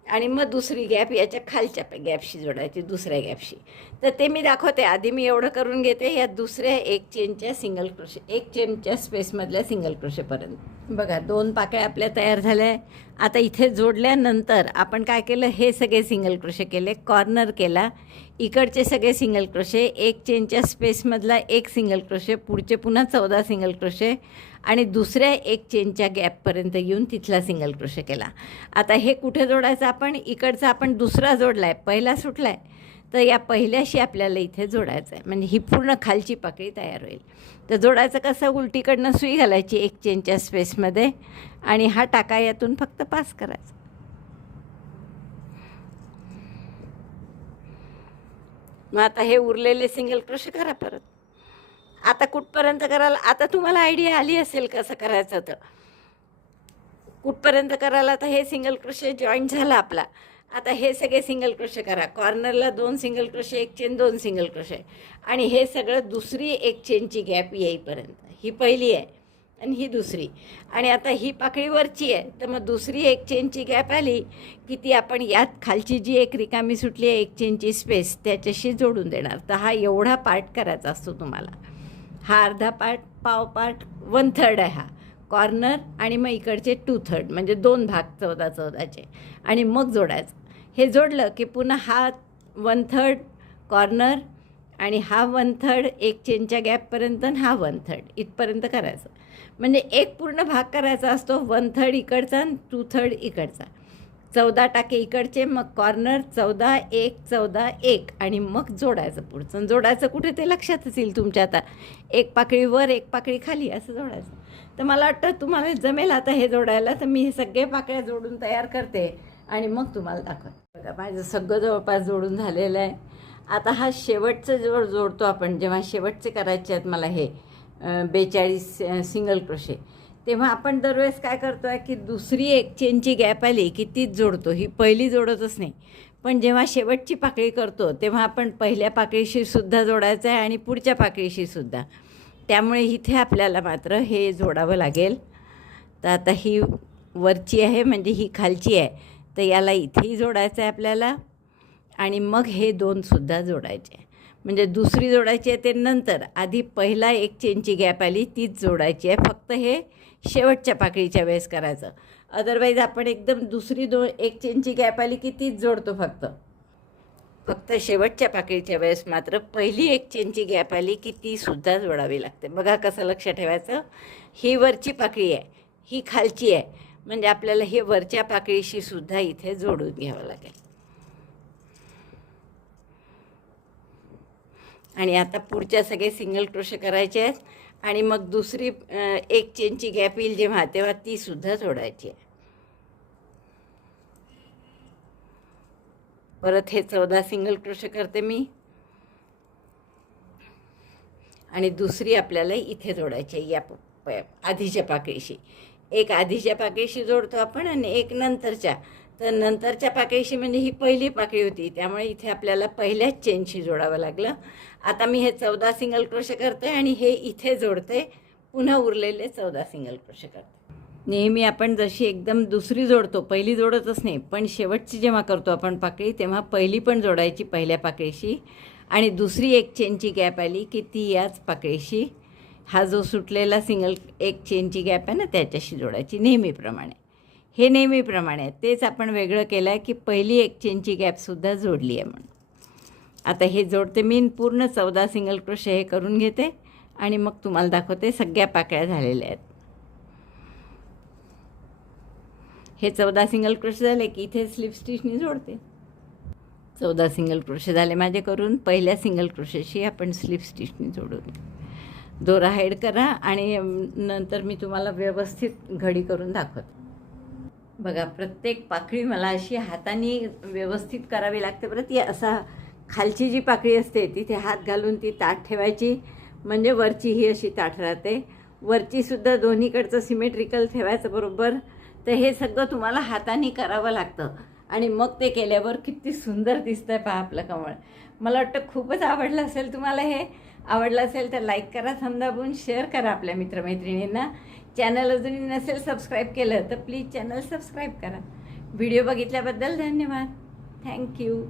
आणि मग दुसरी गॅप याच्या खालच्या गॅपशी जोडायची, दुसऱ्या गॅपशी. तर ते मी दाखवते. आधी मी एवढं करून घेते या दुसऱ्या एक चेनच्या सिंगल क्रोशे, एक चेनच्या स्पेसमधल्या सिंगल क्रोशेपर्यंत. बघा 2 पाकळ्या आपल्या तयार झाल्या. आता इथे जोडल्यानंतर आपण काय केलं, हे सगळे सिंगल क्रोशे केले, कॉर्नर केला, इकडचे सगळे सिंगल क्रोशे, एक चेनच्या स्पेसमधला एक सिंगल क्रोशे, पुढचे पुन्हा 14 सिंगल क्रोशे आणि दुसऱ्या एक चेनच्या गॅपपर्यंत येऊन तिथला सिंगल क्रोशे केला. आता हे कुठे जोडायचं, आपण इकडचा आपण दुसरा जोडला आहे, पहिला सुटला आहे, तर या पहिल्याशी आपल्याला इथे जोडायचं आहे. म्हणजे ही पूर्ण खालची पाकळी तयार होईल. तर जोडायचं कसं, उलटीकडनं सुई घालायची एक चेनच्या स्पेसमध्ये आणि हा टाका यातून फक्त पास करायचा. मग आता हे उरलेले सिंगल क्रोशे करा परत. आता कुठपर्यंत कराल, आता तुम्हाला आयडिया आली असेल कसं करायचं. तर कुठपर्यंत कराल, आता हे सिंगल क्रोशे जॉईंट झाला आपला. आता हे सगळे सिंगल क्रोशे करा, कॉर्नरला 2 सिंगल क्रोशे, एक चेन 2 सिंगल क्रोशे आणि हे सगळं दुसरी एक चेनची गॅप येईपर्यंत. ही पहिली आहे आणि ही दुसरी आणि आता ही पाकळी वरची आहे, तर मग दुसरी एक चेनची गॅप आली की ती आपण यात खालची जी एक रिकामी सुटली आहे एक चेनची स्पेस त्याच्याशी जोडून देणार. तर हा एवढा पार्ट करायचा असतो तुम्हाला. हा अर्धा पार्ट, पाव पार्ट, 1/3 आहे हा कॉर्नर आणि मग इकडचे 2/3 म्हणजे 2 भाग 14-14चे आणि मग जोडायचं. हे जोडलं की पुन्हा हा 1/3 कॉर्नर आणि हा 1/3 एक चेनच्या गॅपपर्यंत आणि हा 1/3 इथपर्यंत करायचं. म्हणजे एक पूर्ण भाग करायचा असतो, 1/3 इकडचा आणि 2/3 इकडचा. 14 टाके इकडचे, मग कॉर्नर 14 1 14 1 आणि मग जोडायचं. पुढचं जोडायचं कुठे ते लक्षातच येईल तुमच्या. आता एक पाकळी वर एक पाकळी खाली असं जोडायचं. तर मला वाटतं तुम्हाला जमेल आता हे जोडायला. तर मी हे सगळे पाकळ्या जोडून तयार करते आणि मग तुम्हाला दाखवते. बघा माझं सगळं जवळपास जोडून झालेलं आहे. आता हा शेवटचं जोडतो आपण. जेव्हा शेवटचे करायचे आहेत मला हे 42 सिंगल क्रोशे, तेव्हा आपण दरवेळेस काय करतो आहे की दुसरी एक चेनची गॅप आली की तीच जोडतो, ही पहिली जोडतच नाही. पण जेव्हा शेवटची पाकळी करतो तेव्हा आपण पहिल्या पाकळीशी सुद्धा जोडायचं आहे आणि पुढच्या पाकळीशी सुद्धा. त्यामुळे इथे आपल्याला मात्र हे जोडावं लागेल. तर आता ही वरची आहे म्हणजे ही खालची आहे, तर याला इथेही जोडायचं आहे आपल्याला आणि मग हे 2 सुद्धा जोडायचे. म्हणजे दुसरी जोडायची आहे ते नंतर, आधी पहिला एक चेनची गॅप आली तीच जोडायची आहे. फक्त हे शेवटच्या पाकळीच्या वेळेस करायचं. अदरवाईज आपण एकदम दुसरी एक चेनची गॅप आली की तीच जोडतो फक्त शेवटच्या पाकळीच्या वेळेस मात्र पहिली एक चेनची गॅप आली की ती सुद्धा जोडावी लागते. बघा कसं लक्ष ठेवायचं. ही वरची पाकळी आहे, ही खालची आहे, म्हणजे आपल्याला हे वरच्या पाकळीशी सुद्धा इथे जोडून घ्यावं लागेल. आणि आता पुढच्या सगळे सिंगल क्रोशे करायचे आहेत आणि मग दुसरी एक चेनची गॅप येईल जेव्हा, तेव्हा ती सुद्धा जोडायची आहे. परत हे 14 सिंगल क्रोशे करते मी आणि दुसरी आपल्याला इथे जोडायची आहे या आधीच्या पाकळीशी. एक आधीच्या पाकळीशी जोडतो आपण आणि एक नंतरच्या. तर नंतरच्या पाकळीशी म्हणजे ही पहिली पाकळी होती, त्यामुळे इथे आपल्याला पहिल्याच चेनशी जोडावं लागलं. आता मी हे 14 सिंगल क्रोशे करते आणि हे इथे जोडते, पुन्हा उरलेले 14 सिंगल क्रोशे करते. नेहमी आपण जशी एकदम दुसरी जोडतो, पहिली जोडतच नाही, पण शेवटची जेव्हा करतो आपण पाकळी तेव्हा पहिली पण जोडायची पहिल्या पाकळीशी आणि दुसरी एक चेनची गॅप आली की ती याच पाकळीशी, हा जो सुटलेला सिंगल एक चेनची गॅप आहे ना त्याच्याशी जोडायची नेहमीप्रमाणे. हे नेहमीप्रमाणे आहे, तेच आपण वेगळं केलं आहे की पहिली एक चेनची गॅपसुद्धा जोडली आहे म्हणून. आता हे जोडते मी, पूर्ण 14 सिंगल क्रोशे हे करून घेते आणि मग तुम्हाला दाखवते. सगळ्या पाकळ्या झालेल्या आहेत. हे 14 सिंगल क्रोशे झाले की इथे स्लिप स्टिचनी जोडते. 14 सिंगल क्रोशे झाले माझे करून. पहिल्या सिंगल क्रोशेशी आपण स्लिप स्टिचनी जोडून. दोरा हाईड करा आणि नंतर मी तुम्हाला व्यवस्थित घडी करून दाखवते. बघा, प्रत्येक पाकळी मला अशी हाताने व्यवस्थित करावी लागते. बरं, ती असा खालची जी पाकळी असते तिथे हात घालून ती ताठ ठेवायची, म्हणजे वरची ही अशी ताठ राहते. वरचीसुद्धा दोन्हीकडचं सिमेट्रिकल ठेवायचं बरोबर. तर हे सगळं तुम्हाला हाताने करावं लागतं आणि मग ते केल्यावर किती सुंदर दिसतंय पहा आपलं कमळ. मला वाटतं खूपच आवडलं असेल तुम्हाला. हे आवडलं असेल तर लाईक करा, थंब दाबून शेअर करा आपल्या मित्रमैत्रिणींना. चॅनल अजूनही नसेल सबस्क्राईब केलं तर प्लीज चॅनल सबस्क्राईब करा. व्हिडिओ बघितल्याबद्दल धन्यवाद. थँक्यू.